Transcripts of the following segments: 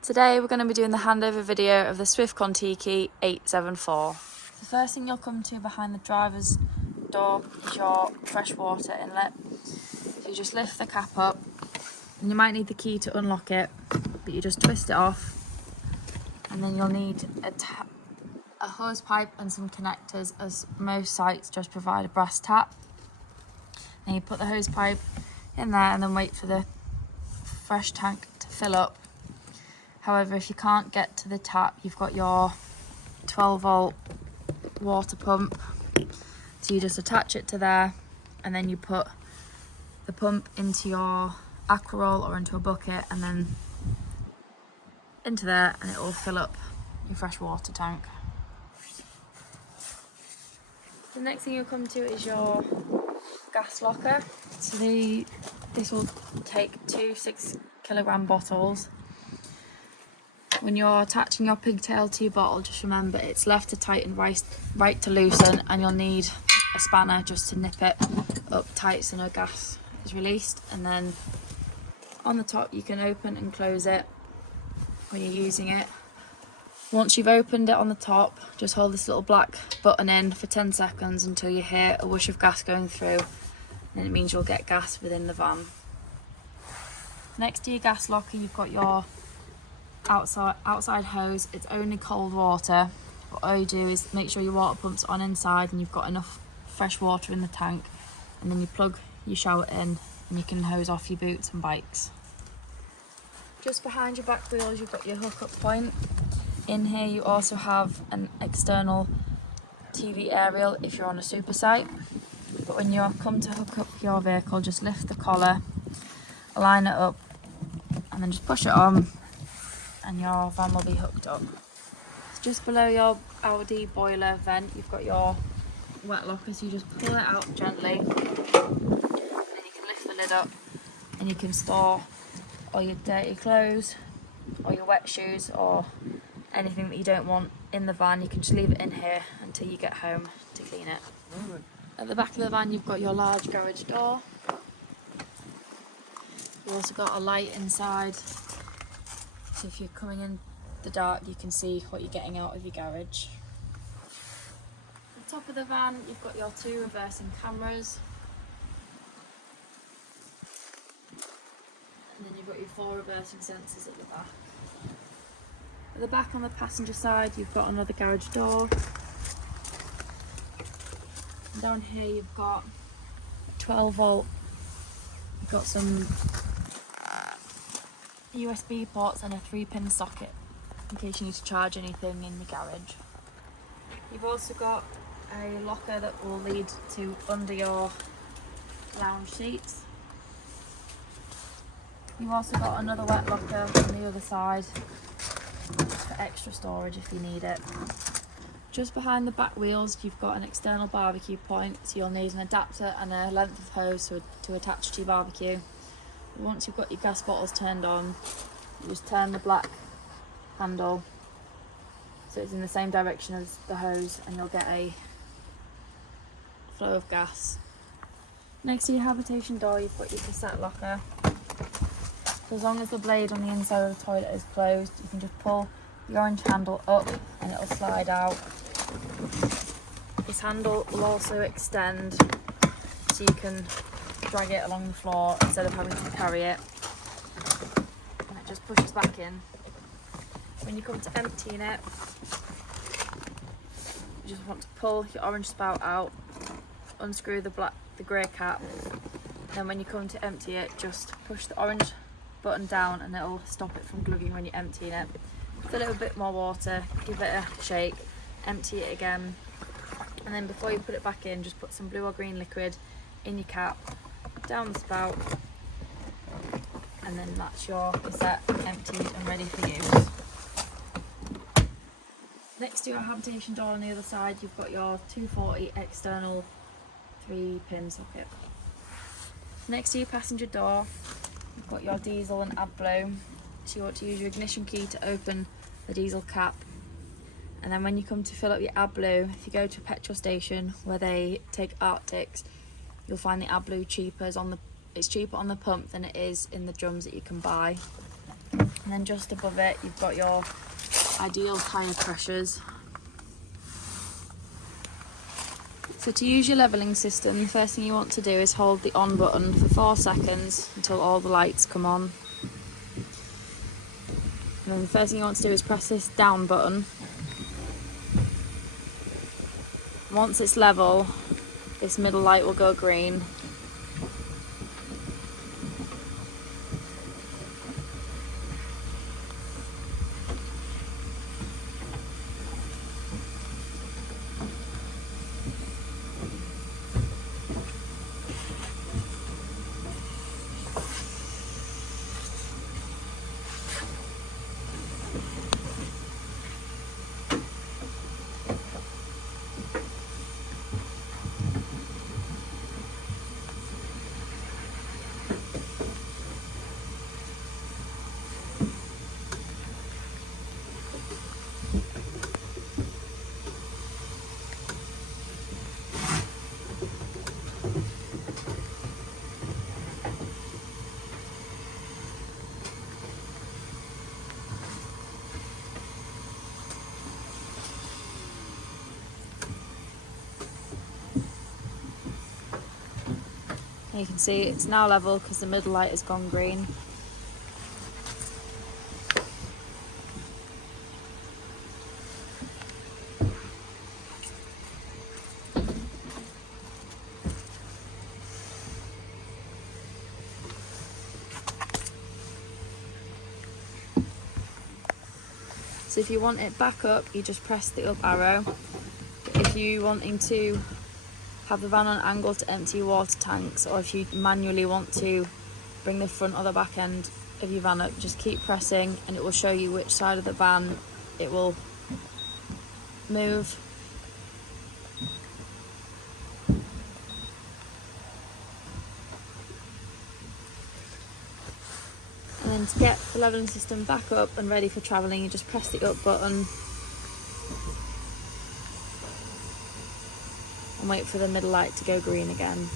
Today we're going to be doing the handover video of the Swift Kon-Tiki 874. The first thing you'll come to behind the driver's door is your freshwater inlet. So you just lift the cap up, and you might need the key to unlock it, but you just twist it off, and then you'll need a hose pipe and some connectors, as most sites just provide a brass tap. And you put the hose pipe in there and then wait for the fresh tank to fill up. However, if you can't get to the tap, you've got your 12-volt water pump. So you just attach it to there, and then you put the pump into your aqua roll or into a bucket, and then into there, and it will fill up your fresh water tank. The next thing you'll come to is your gas locker. So this will take two 6-kilogram bottles. When you're attaching your pigtail to your bottle, just remember it's left to tighten, right to loosen, and you'll need a spanner just to nip it up tight so no gas is released. And then on the top you can open and close it when you're using it. Once you've opened it on the top, just hold this little black button in for 10 seconds until you hear a whoosh of gas going through, and it means you'll get gas within the van. Next to your gas locker, you've got your outside hose. It's only cold water. What I do is make sure your water pump's on inside and you've got enough fresh water in the tank, and then you plug your shower in and you can hose off your boots and bikes. Just behind your back wheels, you've got your hookup point. In here you also have an external TV aerial if you're on a super site. But when you come to hook up your vehicle, just lift the collar, line it up, and then just push it on, and your van will be hooked up. Just below your Audi boiler vent, you've got your wet locker, so you just pull it out gently, and then you can lift the lid up, and you can store all your dirty clothes, or your wet shoes, or anything that you don't want in the van. You can just leave it in here until you get home to clean it. At the back of the van, you've got your large garage door. You've also got a light inside, so if you're coming in the dark, you can see what you're getting out of your garage. At the top of the van, you've got your two reversing cameras, and then you've got your 4 reversing sensors at the back. At the back on the passenger side, you've got another garage door. And down here you've got 12-volt. You've got some USB ports and a 3-pin socket in case you need to charge anything in the garage. You've also got a locker that will lead to under your lounge seats. You've also got another wet locker on the other side for extra storage if you need it. Just behind the back wheels, you've got an external barbecue point, so you'll need an adapter and a length of hose to attach to your barbecue. Once you've got your gas bottles turned on, you just turn the black handle so it's in the same direction as the hose, and you'll get a flow of gas. Next to your habitation door, you've got your cassette locker. So as long as the blade on the inside of the toilet is closed, you can just pull the orange handle up and it'll slide out. This handle will also extend so you can drag it along the floor instead of having to carry it, and it just pushes back in. When you come to emptying it, you just want to pull your orange spout out, unscrew the grey cap, then when you come to empty it, just push the orange button down and it'll stop it from glugging when you're emptying it. Fill it with a bit more water, give it a shake, empty it again, and then before you put it back in, just put some blue or green liquid in your cap, down the spout, and then that's your cassette emptied and ready for use. Next to your habitation door on the other side, you've got your 240 external 3-pin socket. Next to your passenger door, you've got your diesel and AdBlue. So you want to use your ignition key to open the diesel cap, and then when you come to fill up your AdBlue, if you go to a petrol station where they take Arctics, you'll find the AdBlue cheaper. It's cheaper on the pump than it is in the drums that you can buy. And then just above it, you've got your ideal tyre pressures. So to use your levelling system, the first thing you want to do is hold the on button for 4 seconds until all the lights come on. And then the first thing you want to do is press this down button. Once it's level, this middle light will go green. You can see it's now level because the middle light has gone green. So if you want it back up, you just press the up arrow. If you wanting to have the van on an angle to empty your water tanks, or if you manually want to bring the front or the back end of your van up, just keep pressing and it will show you which side of the van it will move. And then to get the levelling system back up and ready for travelling, you just press the up button and wait for the middle light to go green again.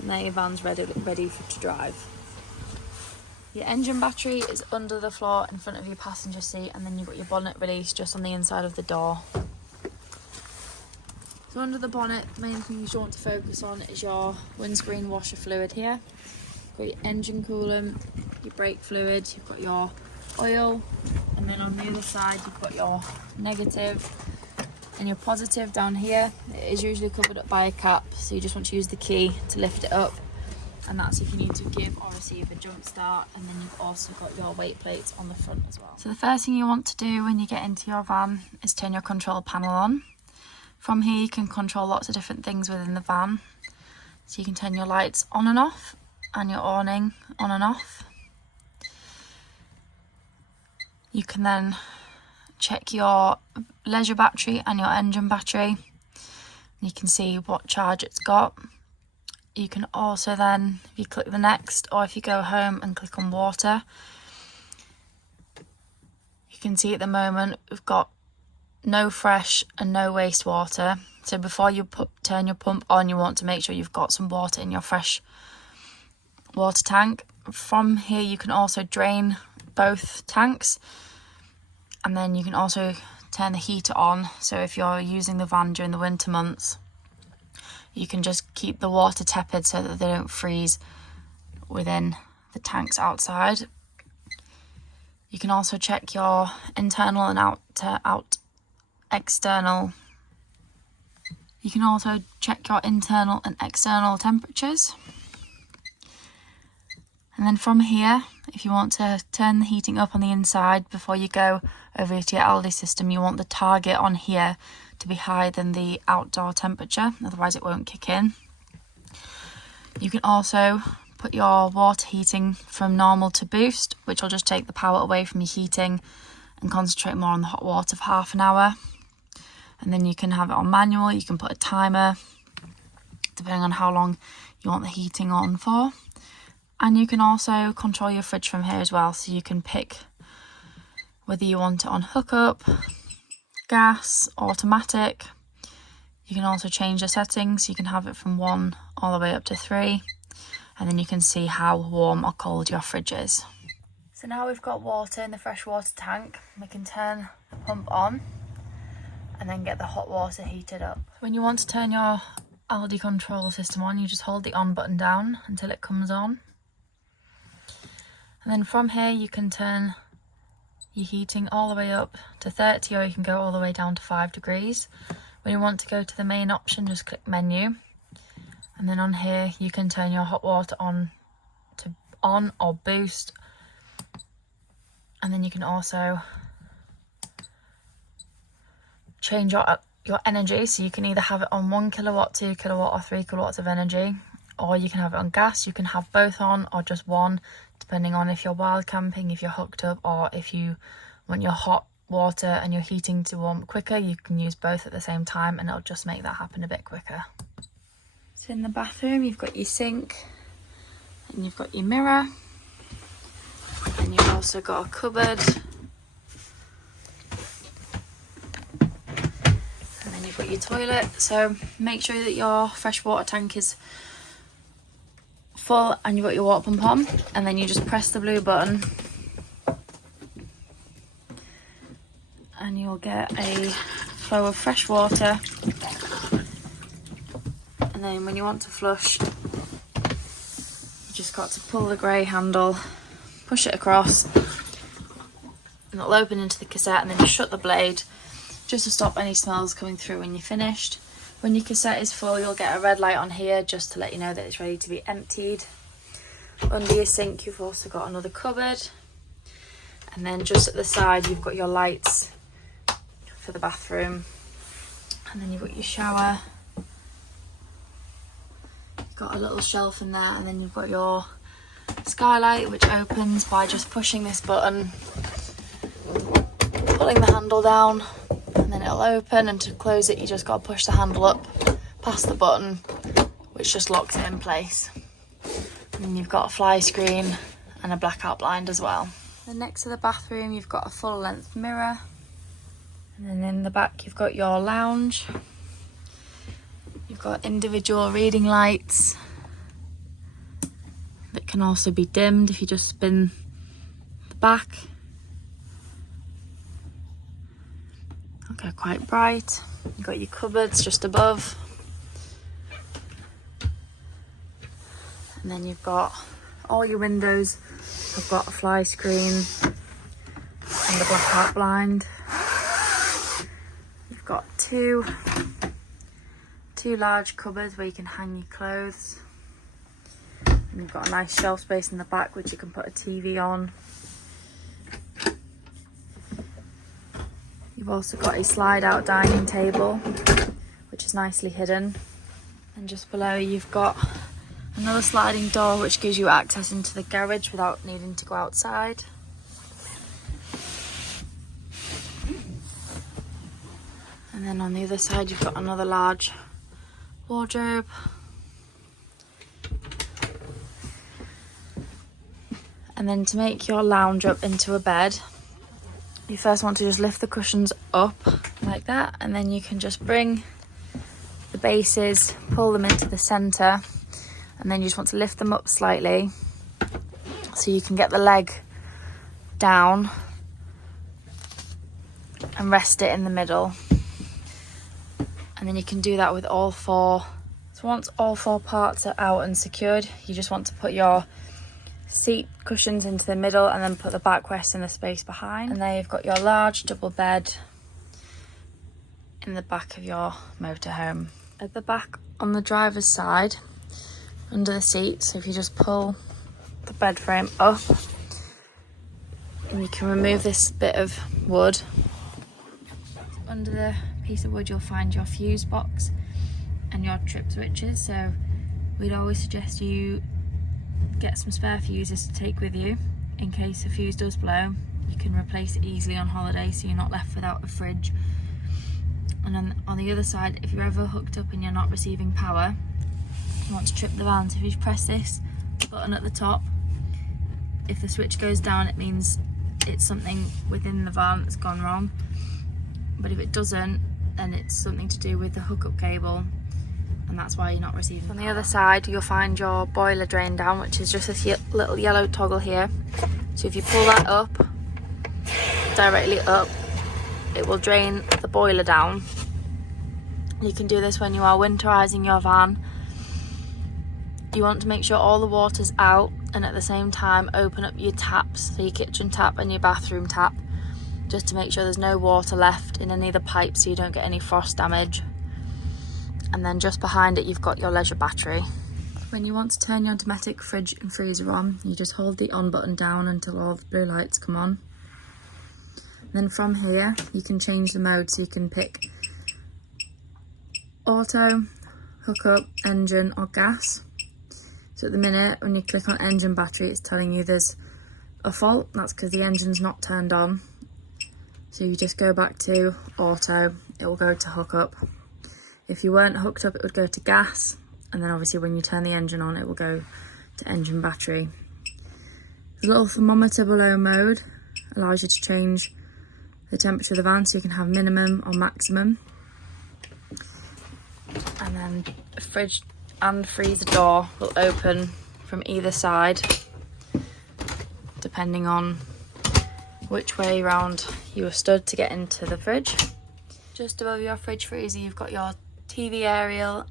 And there your van's ready to drive. Your engine battery is under the floor in front of your passenger seat, and then you've got your bonnet release just on the inside of the door. So under the bonnet, the main things you want to focus on is your windscreen washer fluid here. You've got your engine coolant, your brake fluid, you've got your oil, and then on the other side you've got your negative and your positive down here. It is usually covered up by a cap, so you just want to use the key to lift it up, and that's if you need to give or receive a jump start. And then you've also got your weight plates on the front as well. So the first thing you want to do when you get into your van is turn your control panel on. From here you can control lots of different things within the van. So you can turn your lights on and off, and your awning on and off. You can then check your leisure battery and your engine battery. You can see what charge it's got. You can also then, if you click the next, or if you go home and click on water, you can see at the moment we've got no fresh and no wastewater. So before you turn your pump on, you want to make sure you've got some water in your fresh water tank. From here you can also drain both tanks, and then you can also turn the heater on. So if you're using the van during the winter months, you can just keep the water tepid so that they don't freeze within the tanks outside. You can also check your internal and external. You can also check your internal and external temperatures. And then from here, if you want to turn the heating up on the inside before you go over to your LD system, you want the target on here to be higher than the outdoor temperature, otherwise it won't kick in. You can also put your water heating from normal to boost, which will just take the power away from your heating and concentrate more on the hot water for half an hour. And then you can have it on manual. You can put a timer depending on how long you want the heating on for. And you can also control your fridge from here as well, so you can pick whether you want it on hookup, gas, automatic. You can also change the settings, you can have it from 1 all the way up to 3, and then you can see how warm or cold your fridge is. So now we've got water in the freshwater tank, we can turn the pump on and then get the hot water heated up. When you want to turn your Aldi control system on, you just hold the on button down until it comes on. And then from here you can turn your heating all the way up to 30, or you can go all the way down to 5 degrees. When you want to go to the main option, just click menu, and then on here you can turn your hot water on to on or boost, and then you can also change your energy, so you can either have it on 1 kilowatt, 2 kilowatt or 3 kilowatts of energy, or you can have it on gas. You can have both on or just one, depending on if you're wild camping, if you're hooked up, or if you want your hot water and your heating to warm quicker. You can use both at the same time and it'll just make that happen a bit quicker. So in the bathroom you've got your sink and you've got your mirror, and you've also got a cupboard, and then you've got your toilet. So make sure that your freshwater tank is full and you've got your water pump on, and then you just press the blue button and you'll get a flow of fresh water. And then when you want to flush, you just got to pull the grey handle, push it across, and it'll open into the cassette, and then just shut the blade just to stop any smells coming through when you're finished. When your cassette is full, you'll get a red light on here just to let you know that it's ready to be emptied. Under your sink you've also got another cupboard, and then just at the side you've got your lights for the bathroom, and then you've got your shower. You've got a little shelf in there, and then you've got your skylight, which opens by just pushing this button, pulling the handle down, and then it'll open. And to close it you just got to push the handle up past the button, which just locks it in place. And then you've got a fly screen and a blackout blind as well. Then next to the bathroom you've got a full length mirror, and then in the back you've got your lounge. You've got individual reading lights that can also be dimmed if you just spin the back. Okay, quite bright. You've got your cupboards just above, and then you've got all your windows have got a fly screen and a blackout blind. You've got two large cupboards where you can hang your clothes, and you've got a nice shelf space in the back which you can put a TV on. You've also got a slide out dining table which is nicely hidden, and just below you've got another sliding door which gives you access into the garage without needing to go outside. And then on the other side you've got another large wardrobe. And then to make your lounge up into a bed, you first want to just lift the cushions up like that, and then you can just bring the bases, pull them into the centre, and then you just want to lift them up slightly so you can get the leg down and rest it in the middle. And then you can do that with all four. So once all four parts are out and secured, you just want to put your seat cushions into the middle and then put the backrest in the space behind. And there you've got your large double bed in the back of your motorhome. At the back on the driver's side, under the seat, so if you just pull the bed frame up, and you can remove this bit of wood. Under the piece of wood you'll find your fuse box and your trip switches, so we'd always suggest you get some spare fuses to take with you in case a fuse does blow. You can replace it easily on holiday so you're not left without a fridge. And then on the other side, if you're ever hooked up and you're not receiving power, you want to trip the van, so if you press this button at the top, If the switch goes down, it means it's something within the van that's gone wrong. But if it doesn't, then it's something to do with the hookup cable, and that's why you're not receiving power. On the other side, you'll find your boiler drain down, which is just this little yellow toggle here. So if you pull that up, directly up, it will drain the boiler down. You can do this when you are winterizing your van. You want to make sure all the water's out, and at the same time open up your taps, so your kitchen tap and your bathroom tap, just to make sure there's no water left in any of the pipes so you don't get any frost damage. And then just behind it you've got your leisure battery. When you want to turn your Dometic fridge and freezer on, you just hold the on button down until all the blue lights come on. Then from here you can change the mode, so you can pick auto, hookup, engine or gas. So at the minute when you click on engine battery, it's telling you there's a fault. That's because the engine's not turned on. So you just go back to auto, it will go to hookup. If you weren't hooked up, it would go to gas, and then obviously when you turn the engine on, it will go to engine battery. The little thermometer below mode allows you to change the temperature of the van, so you can have minimum or maximum. And then the fridge and freezer door will open from either side, depending on which way round you are stood to get into the fridge. Just above your fridge freezer, you've got your TV aerial,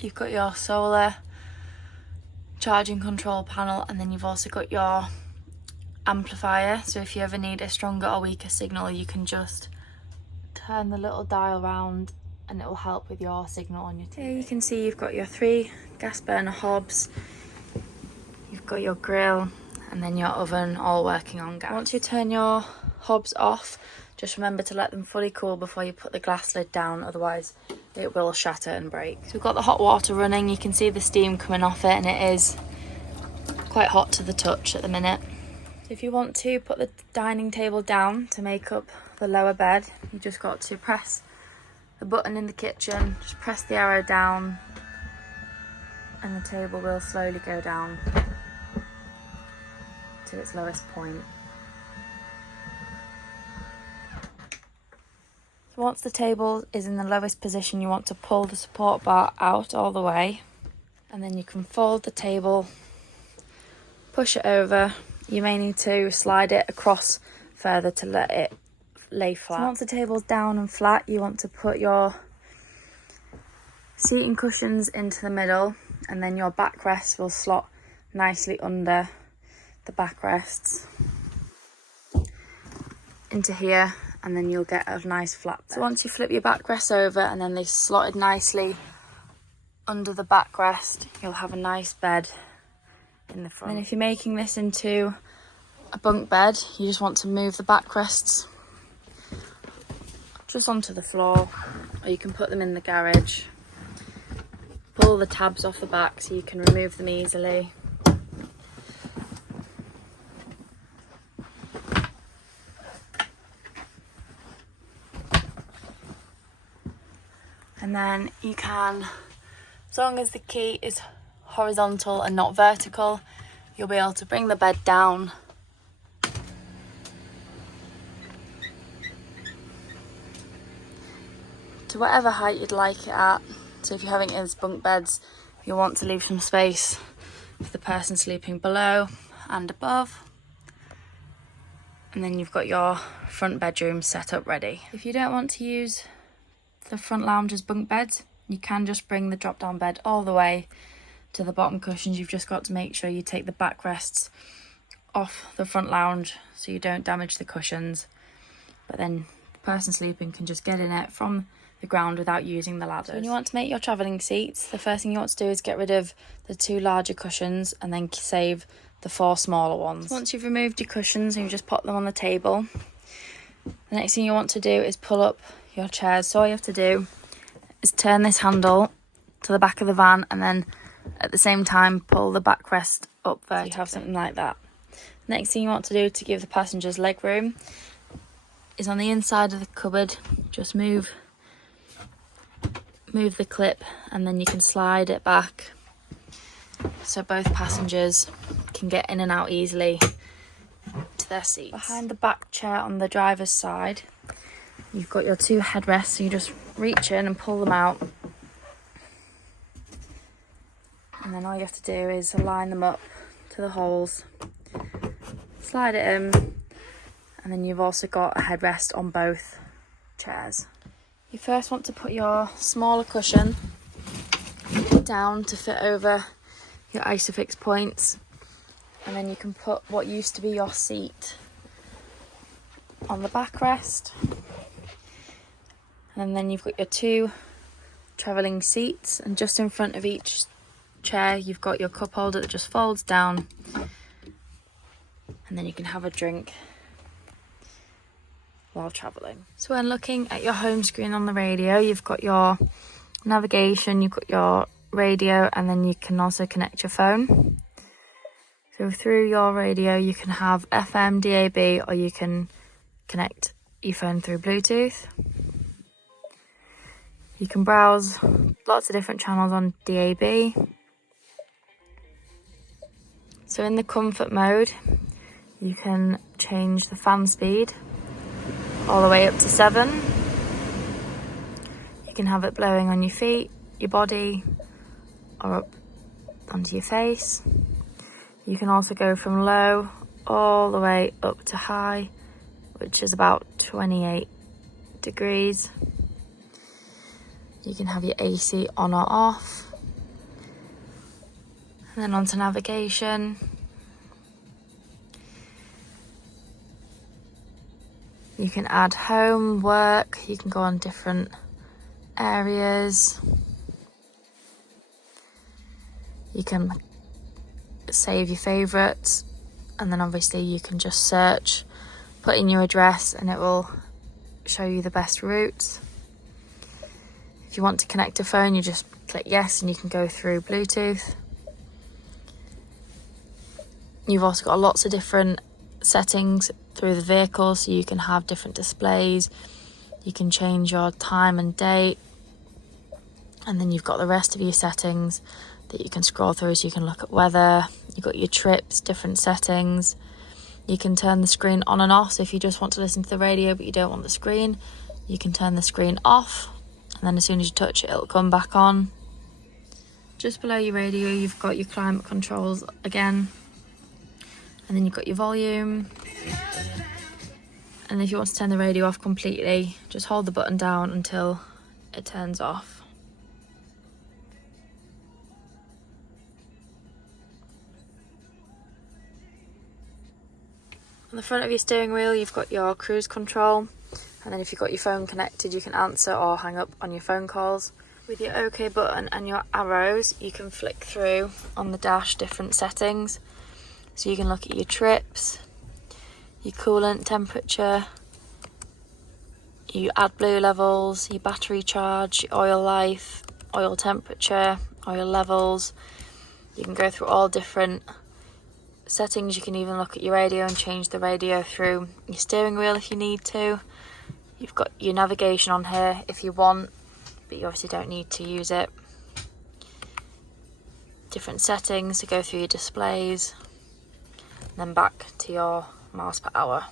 you've got your solar charging control panel, and then you've also got your amplifier. So if you ever need a stronger or weaker signal, you can just turn the little dial round and it will help with your signal on your TV. Here you can see you've got your 3 gas burner hobs, you've got your grill, and then your oven all working on gas. Once you turn your hobs off, just remember to let them fully cool before you put the glass lid down, otherwise it will shatter and break. So we've got the hot water running, you can see the steam coming off it, and it is quite hot to the touch at the minute. So if you want to put the dining table down to make up the lower bed, you just got to press the button in the kitchen, just press the arrow down, and the table will slowly go down to its lowest point. So once the table is in the lowest position, you want to pull the support bar out all the way, and then you can fold the table, push it over. You may need to slide it across further to let it lay flat. So once the table's down and flat, you want to put your seating cushions into the middle, and then your backrest will slot nicely under the backrests into here, and then you'll get a nice flat bed. So once you flip your backrests over and then they've slotted nicely under the backrest, you'll have a nice bed in the front. And if you're making this into a bunk bed, you just want to move the backrests just onto the floor, or you can put them in the garage. Pull the tabs off the back so you can remove them easily. And then you can, as long as the key is horizontal and not vertical, you'll be able to bring the bed down to whatever height you'd like it at. So if you're having it as bunk beds, you'll want to leave some space for the person sleeping below and above. And then you've got your front bedroom set up ready. If you don't want to use the front lounge as bunk beds, you can just bring the drop down bed all the way to the bottom cushions. You've just got to make sure you take the backrests off the front lounge so you don't damage the cushions, but then the person sleeping can just get in it from the ground without using the ladders. So when you want to make your travelling seats, the first thing you want to do is get rid of the 2 larger cushions and then save the 4 smaller ones. So once you've removed your cushions and you just pop them on the table, the next thing you want to do is pull up your chairs. So all you have to do is turn this handle to the back of the van, and then at the same time pull the backrest up there. So you have something like that. Next thing you want to do to give the passengers leg room is on the inside of the cupboard, just move the clip, and then you can slide it back so both passengers can can get in and out easily to their seats. Behind the back chair on the driver's side, you've got your 2 headrests, so you just reach in and pull them out. And then all you have to do is align them up to the holes, slide it in, and then you've also got a headrest on both chairs. You first want to put your smaller cushion down to fit over your isofix points, and then you can put what used to be your seat on the backrest, and then you've got your 2 travelling seats, and just in front of each chair you've got your cup holder that just folds down, and then you can have a drink while travelling. So when looking at your home screen on the radio, you've got your navigation, you've got your radio, and then you can also connect your phone. So through your radio you can have FM, DAB, or you can connect your phone through Bluetooth. You can browse lots of different channels on DAB. So in the comfort mode, you can change the fan speed all the way up to 7. You can have it blowing on your feet, your body, or up onto your face. You can also go from low all the way up to high, which is about 28 degrees. You can have your AC on or off. And then onto navigation. You can add home, work, you can go on different areas. You can save your favourites, and then obviously you can just search, put in your address, and it will show you the best routes. If you want to connect a phone, you just click yes and you can go through Bluetooth. You've also got lots of different settings through the vehicle, so you can have different displays, you can change your time and date, and then you've got the rest of your settings that you can scroll through, so you can look at weather, you've got your trips, different settings. You can turn the screen on and off, so if you just want to listen to the radio but you don't want the screen, you can turn the screen off, and then as soon as you touch it, it'll come back on. Just below your radio you've got your climate controls again, and then you've got your volume. And if you want to turn the radio off completely, just hold the button down until it turns off. On the front of your steering wheel you've got your cruise control, and then if you've got your phone connected you can answer or hang up on your phone calls. With your OK button and your arrows you can flick through on the dash different settings, so you can look at your trips, your coolant temperature, your AdBlue levels, your battery charge, your oil life, oil temperature, oil levels. You can go through all different settings. You can even look at your radio and change the radio through your steering wheel if you need to. You've got your navigation on here if you want, but you obviously don't need to use it. Different settings to go through your displays, and then back to your miles per hour.